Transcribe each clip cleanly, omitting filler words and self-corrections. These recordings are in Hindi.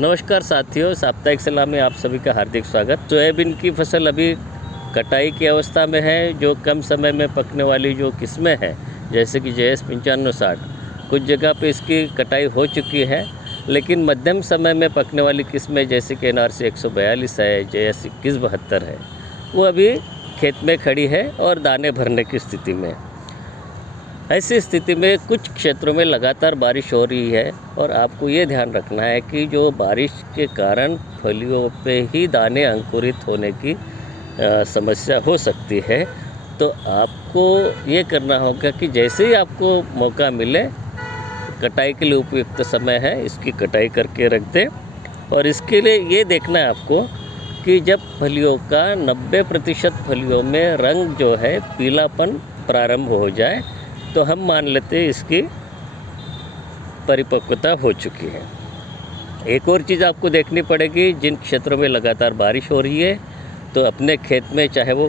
नमस्कार साथियों, साप्ताहिक सलाह में आप सभी का हार्दिक स्वागत। सोयाबीन की फसल अभी कटाई की अवस्था में है। जो कम समय में पकने वाली जो किस्में हैं, जैसे कि JS 9560, कुछ जगह पे इसकी कटाई हो चुकी है, लेकिन मध्यम समय में पकने वाली किस्में जैसे कि NRC 142 है, JS 2172 है, वो अभी खेत में खड़ी है और दाने भरने की स्थिति में। ऐसी स्थिति में कुछ क्षेत्रों में लगातार बारिश हो रही है और आपको ये ध्यान रखना है कि जो बारिश के कारण फलियों पे ही दाने अंकुरित होने की समस्या हो सकती है। तो आपको ये करना होगा कि जैसे ही आपको मौका मिले, कटाई के लिए उपयुक्त समय है, इसकी कटाई करके रख दें। और इसके लिए ये देखना है आपको कि जब फलियों का 90% फलियों में रंग जो है पीलापन प्रारंभ हो जाए, तो हम मान लेते हैं इसकी परिपक्वता हो चुकी है। एक और चीज़ आपको देखनी पड़ेगी, जिन क्षेत्रों में लगातार बारिश हो रही है, तो अपने खेत में चाहे वो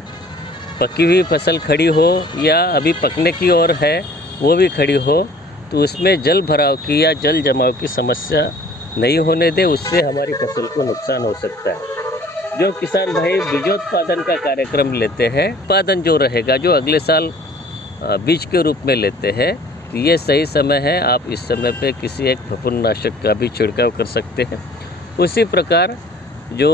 पकी हुई फसल खड़ी हो या अभी पकने की ओर है वो भी खड़ी हो, तो उसमें जल भराव की या जल जमाव की समस्या नहीं होने दे। उससे हमारी फसल को नुकसान हो सकता है। जो किसान भाई बीजोत्पादन का कार्यक्रम लेते हैं, उत्पादन जो रहेगा, जो अगले साल बीज के रूप में लेते हैं, तो ये सही समय है। आप इस समय पे किसी एक फफूंदनाशक का भी छिड़काव कर सकते हैं। उसी प्रकार जो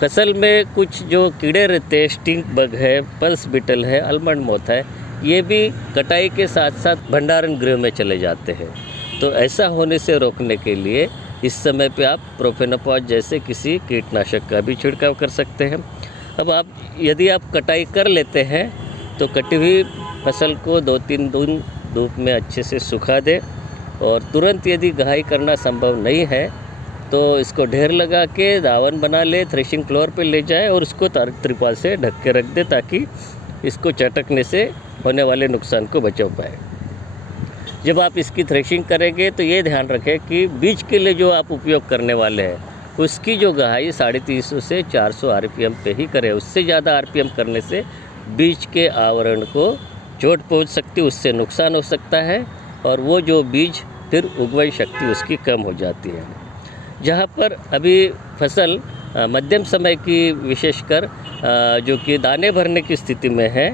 फसल में कुछ जो कीड़े रहते हैं, स्टिंग बग है, पल्स बीटल है, आलमंड मोथ है, ये भी कटाई के साथ साथ भंडारण गृह में चले जाते हैं। तो ऐसा होने से रोकने के लिए इस समय पे आप प्रोफेनोपॉज जैसे किसी कीटनाशक का भी छिड़काव कर सकते हैं। अब यदि आप कटाई कर लेते हैं तो कटी हुई फसल को 2-3 दिन धूप में अच्छे से सुखा दें, और तुरंत यदि घाई करना संभव नहीं है तो इसको ढेर लगा के दावन बना ले, थ्रेशिंग फ्लोर पे ले जाए और उसको त्रिपाल से ढक के रख दे, ताकि इसको चटकने से होने वाले नुकसान को बचा पाए। जब आप इसकी थ्रेशिंग करेंगे तो ये ध्यान रखें कि बीज के लिए जो आप उपयोग करने वाले हैं, उसकी जो गहाई 350 से 400 RPM पे ही करें। उससे ज़्यादा RPM करने से बीज के आवरण को चोट पहुंच सकती है, उससे नुकसान हो सकता है, और वो जो बीज फिर उगवाई शक्ति उसकी कम हो जाती है। जहाँ पर अभी फसल मध्यम समय की विशेषकर जो कि दाने भरने की स्थिति में है,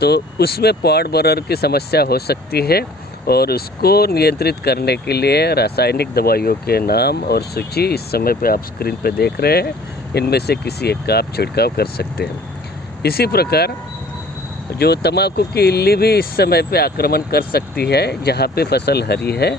तो उसमें पॉड बोरर की समस्या हो सकती है, और उसको नियंत्रित करने के लिए रासायनिक दवाइयों के नाम और सूची इस समय पे आप स्क्रीन पे देख रहे हैं। इनमें से किसी एक का आप छिड़काव कर सकते हैं। इसी प्रकार जो तंबाकू की इल्ली भी इस समय पे आक्रमण कर सकती है जहाँ पे फसल हरी है।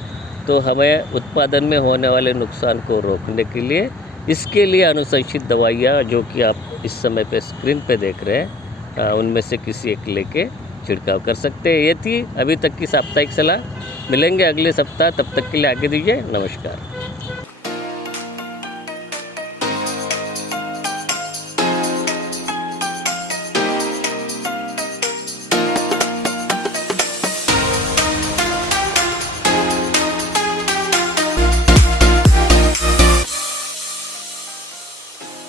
तो हमें उत्पादन में होने वाले नुकसान को रोकने के लिए इसके लिए अनुशंसित दवाइयाँ जो कि आप इस समय पे स्क्रीन पे देख रहे हैं, उनमें से किसी एक लेके छिड़काव कर सकते हैं। ये थी अभी तक की साप्ताहिक सलाह। मिलेंगे अगले सप्ताह, तब तक के लिए आगे दीजिए। नमस्कार।